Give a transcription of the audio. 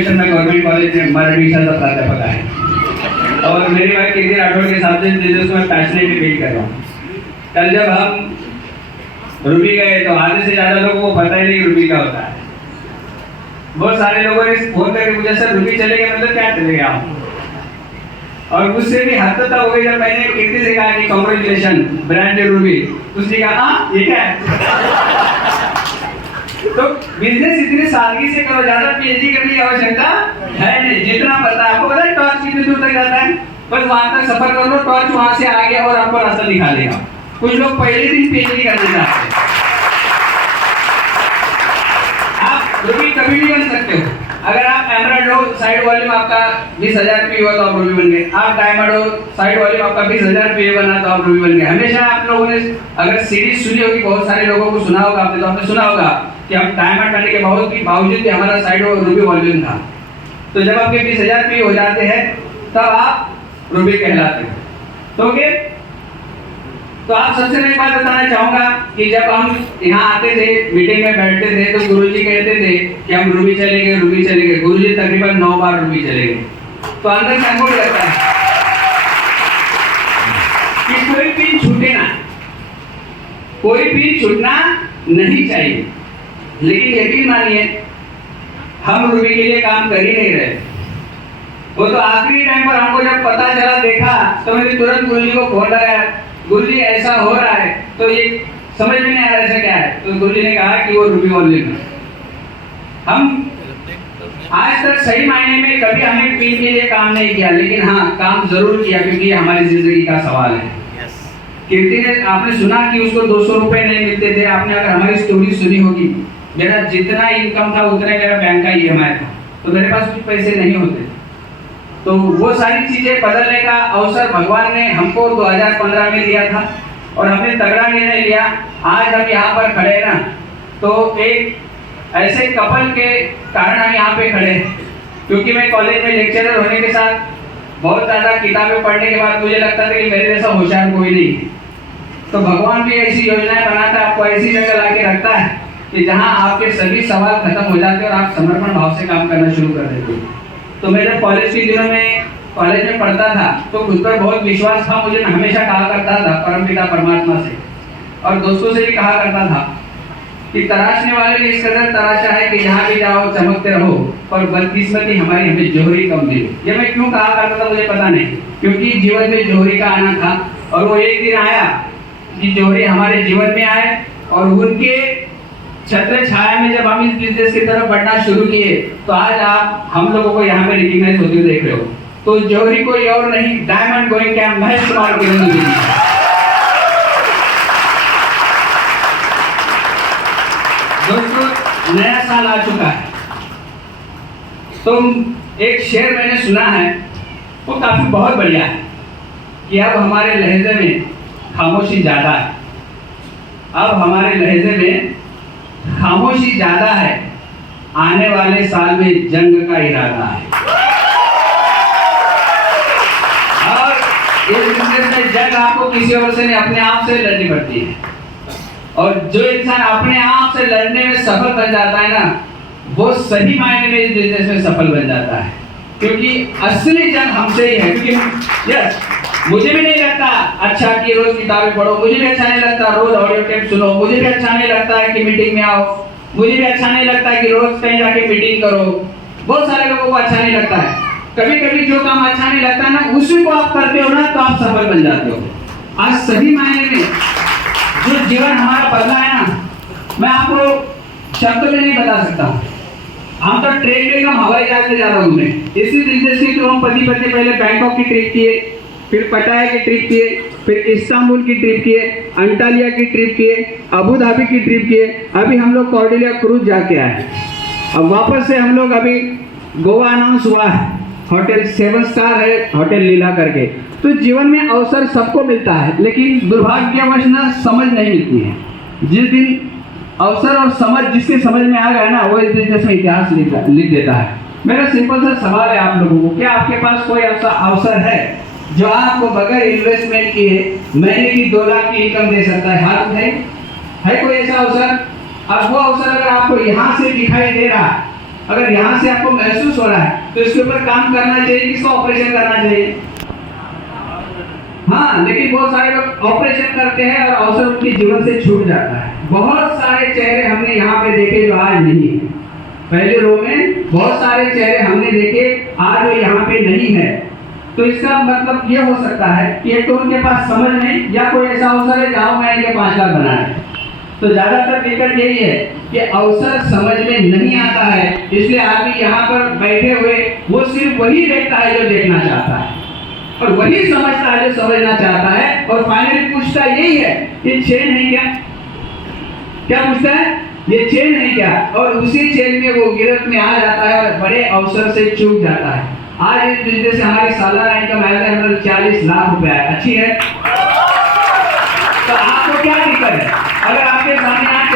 Information में government college में मराठी का प्राध्यापक है और मेरी वाइफ कीर्ति राठौड़ के साथ बिजनेस में पैशनेटली डील कर रहा हूँ। कल जब हम रूबी गए तो आधे से ज़्यादा लोगों को पता ही नहीं रूबी क्या होता है। बहुत सारे लोगों ने फोन करके मुझे सर रूबी चले गए मतलब क्या चले गए आप, और मुझसे भी हद तक हो गई जब मैंने कीर्ति से कहा कि कांग्रेचुलेशन ब्रांड रूबी, उसने कहा हाँ ये क्या है। तो बिजनेस इतनी सादगी से करो, ज्यादा पीएचडी करने की आवश्यकता है नहीं। जितना पता है आपको, पता है टॉर्च कितनी दूर तक जाता है, बस वहां तक सफर कर लो, टॉर्च वहां से आ गया और आपको रास्ता दिखा देगा। कुछ लोग पहले दिन पीएचडी करना चाहते हैं। आप रूबी कभी भी बन सकते हो। अगर आप एमराल्ड हो, साइड वॉल्यूम आपका 20,000 रुपये हुआ तो आप रूबी बन गए। आप डायमंड हो, साइड वॉल्यूम आपका 20,000 रुपये बना तो आप रूबी बन गए। हमेशा आप लोगों ने अगर सीरीज सुनी होगी, बहुत सारे लोगों को सुना होगा आपने, तो आपने सुना होगा कि हम डायमंड करने के बावजूद भी हमारा साइड रूबी वॉल्यूम था। तो जब आपके 20,000 रुपये हो जाते हैं तब आप रूबी कहलाते हैं। तो ओके, तो आप सबसे मैं एक बात बताना चाहूंगा कि जब हम यहाँ आते थे, मीटिंग में बैठते थे, तो गुरुजी कहते थे कि हम रूबी चलेंगे, रूबी चलेंगे। गुरुजी तकरीबन 9 बार रूबी चले गए। तो अंदर से अनुभव लगता है कि कोई पिन छूटे ना, कोई पिन छूटना नहीं चाहिए। लेकिन यकीन मानिए हम रूबी के लिए काम कर ही नहीं रहे। वो तो आखिरी टाइम पर हमको जब पता चला, देखा, तो मैंने तुरंत गुरुजी को फोन लगाया, गुरुजी ऐसा हो रहा है, तो ये समझ में नहीं आ रहा ऐसा क्या है। तो गुरुजी ने कहा कि वो रूबी वॉल्यूम है। हम आज तक सही मायने में कभी हमें पिन के लिए काम नहीं किया, लेकिन हाँ काम जरूर किया क्योंकि ये हमारी जिंदगी का सवाल है। कीर्ति ने, आपने सुना कि उसको 200 रुपए नहीं मिलते थे। आपने अगर हमारी स्टोरी सुनी होगी, मेरा जितना इनकम था उतना मेरा बैंक का ईएमआई था, तो मेरे पास कुछ पैसे नहीं होते। तो वो सारी चीजें बदलने का अवसर भगवान ने हमको 2015 में दिया था और हमने तगड़ा निर्णय लिया। आज हम यहाँ पर खड़े हैं ना, तो एक ऐसे कपल के कारण हम यहाँ पे खड़े हैं, क्योंकि मैं कॉलेज में लेक्चरर होने के साथ बहुत ज़्यादा किताबें पढ़ने के बाद मुझे लगता था कि मेरे जैसा होशियार कोई नहीं। तो भगवान भी ऐसी योजनाएं बनाता है, आपको ऐसी जगह ला के रखता है कि जहाँ आपके सभी सवाल खत्म हो जाते हैं और आप समर्पण भाव से काम करना शुरू कर देते हैं। तो मैं जब कॉलेज के दिनों में कॉलेज में पढ़ता था तो खुद पर बहुत विश्वास था मुझे। हमेशा कहा करता था परमपिता परमात्मा से और दोस्तों से भी कहा करता था कि तराशने वाले ने इस कदर तराशा है कि जहाँ भी जाओ चमकते रहो, पर बदकिस्मती हमारी हमें जोहरी कम मिली। ये मैं क्यों कहा करता था मुझे पता नहीं, क्योंकि जीवन में जोहरी का आना था और वो एक दिन आया कि जोहरी हमारे जीवन में आए और उनके छत्र छाया में जब हम इस बिजनेस की तरफ बढ़ना शुरू किए तो आज आप हम लोगों को यहाँ पे रिकॉग्नाइज होते हुए देख रहे हो। तो जोहरी कोई और नहीं, diamond going camp Mahesh Kumar की रंगीनी। दोस्तों नया साल आ चुका है, तो एक शेर मैंने सुना है, वो काफी बहुत बढ़िया है कि अब हमारे लहजे में खामोशी ज्यादा है। अब हमारे लहजे में खामोशी ज्यादा है, आने वाले साल में जंग का इरादा है। और इस बिजनेस में जंग आपको किसी और से नहीं, अपने आप से लड़नी पड़ती है। और जो इंसान अपने आप से लड़ने में सफल बन जाता है ना, वो सही मायने में इस बिजनेस में सफल बन जाता है, क्योंकि असली जंग हमसे ही है। क्योंकि यस, मुझे भी नहीं लगता अच्छा कि रोज किताबें पढ़ो, मुझे भी अच्छा नहीं लगता रोज ऑडियो टेप सुनो, मुझे भी अच्छा नहीं लगता है कि मीटिंग में आओ, मुझे भी अच्छा नहीं लगता है कि रोज कहीं जाके मीटिंग करो। बहुत सारे लोगों को अच्छा नहीं लगता है। कभी कभी जो काम अच्छा नहीं लगता है ना, उसी को आप करते हो ना, तो आप सफल बन जाते हो। आज सही मायने में जो जीवन हमारा बदला है ना, मैं आपको शब्द में नहीं बता सकता। हम तो ट्रेन में, हम हवाई जहाज में जा रहा हूँ मैं इसी बिजनेस की। तो हम पति पत्नी पहले बैंकॉक की ट्रिप किए, फिर पटाया की ट्रिप किए, फिर इस्तांबुल की ट्रिप किए, अंटालिया की ट्रिप किए, अबू धाबी की ट्रिप किए, अभी हम लोग कॉर्डिलिया क्रूज जाके आए। अब वापस से हम लोग अभी गोवा अनाउंस हुआ है, होटल 7 स्टार है, होटल लीला करके। तो जीवन में अवसर सबको मिलता है, लेकिन दुर्भाग्यवश ना समझ नहीं मिलती है। जिस दिन अवसर और समझ जिसके समझ में आ गया ना, वो इस बिजनेस में इतिहास लिख देता है। मेरा सिंपल सा सवाल है आप लोगों को, क्या आपके पास कोई ऐसा अवसर है जो आपको बगैर इन्वेस्टमेंट किए महीने की 2 लाख की इनकम दे सकता है? हाथ है कोई ऐसा अवसर? अब वो अवसर अगर आपको यहाँ से दिखाई दे रहा, अगर यहाँ से आपको महसूस हो रहा है तो इसके ऊपर काम करना चाहिए, किसको ऑपरेशन करना चाहिए? हाँ, लेकिन बहुत सारे लोग ऑपरेशन करते हैं और अवसर उनके जीवन से छूट जाता है। बहुत सारे चेहरे हमने यहाँ पे देखे जो आज नहीं है। पहले रो में बहुत सारे चेहरे हमने देखे, आज वो यहाँ पे नहीं है। तो इसका मतलब ये हो सकता है कि एक तो उनके पास समझ नहीं, या कोई ऐसा अवसर है जहाँ मैं इनके 5 लाख बनाए। तो ज्यादातर दिक्कत यही है कि अवसर समझ में नहीं आता है, इसलिए आदमी यहाँ पर बैठे हुए वो सिर्फ वही देखता है जो देखना चाहता है, और वही समझता है जो समझना चाहता है, और फाइनली पूछता यही है, ये चैन है क्या? क्या पूछता है? ये चैन है क्या? और उसी चैन में वो गिरफ्त में आ जाता है और बड़े अवसर से चूक जाता है। आज इस बिजनेस से हमारी सालाना इनकम है 40 लाख रुपया है। अच्छी है? तो आपको क्या दिक्कत है? अगर आप